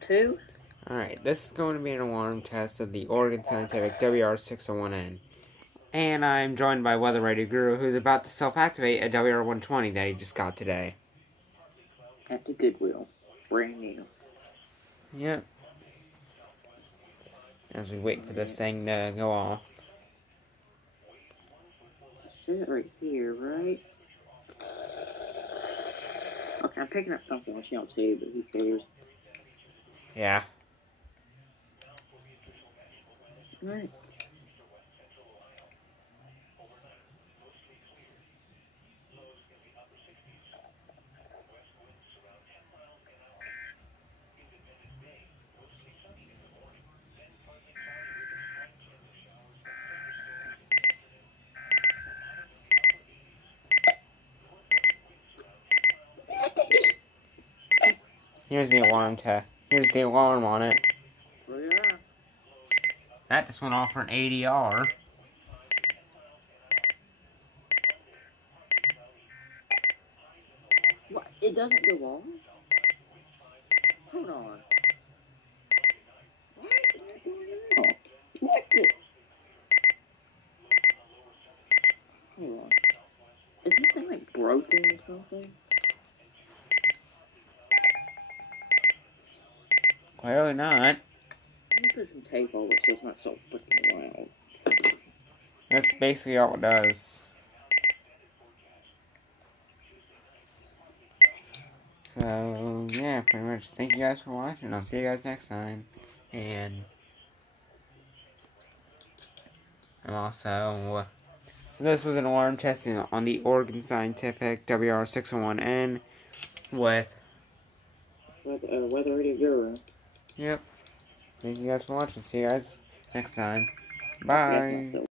Two? Alright, this is going to be an alarm test of the Oregon Scientific WR601N. And I'm joined by Weather Radio Guru, who's about to self-activate a WR120 that he just got today. At the Goodwill. Brand new. Yep. As we wait for this thing to go off. Set it right here, right? Okay, I'm picking up something I can't see, but who cares? Yeah. Alright. Here's the alarm test. Here's the alarm on it. Oh, yeah. That just went off for an ADR. What? It doesn't go on? Hold on. What is going on? What the? Hold on. Is this thing like broken or something? Clearly not. Let me put some tape over it so it's not so freaking loud. That's basically all it does. So, yeah, pretty much. Thank you guys for watching. I'll see you guys next time. And I'm also... So this was an alarm testing on the Oregon Scientific WR601N with... Weather Radio Guru. Yep. Thank you guys for watching. See you guys next time. Bye.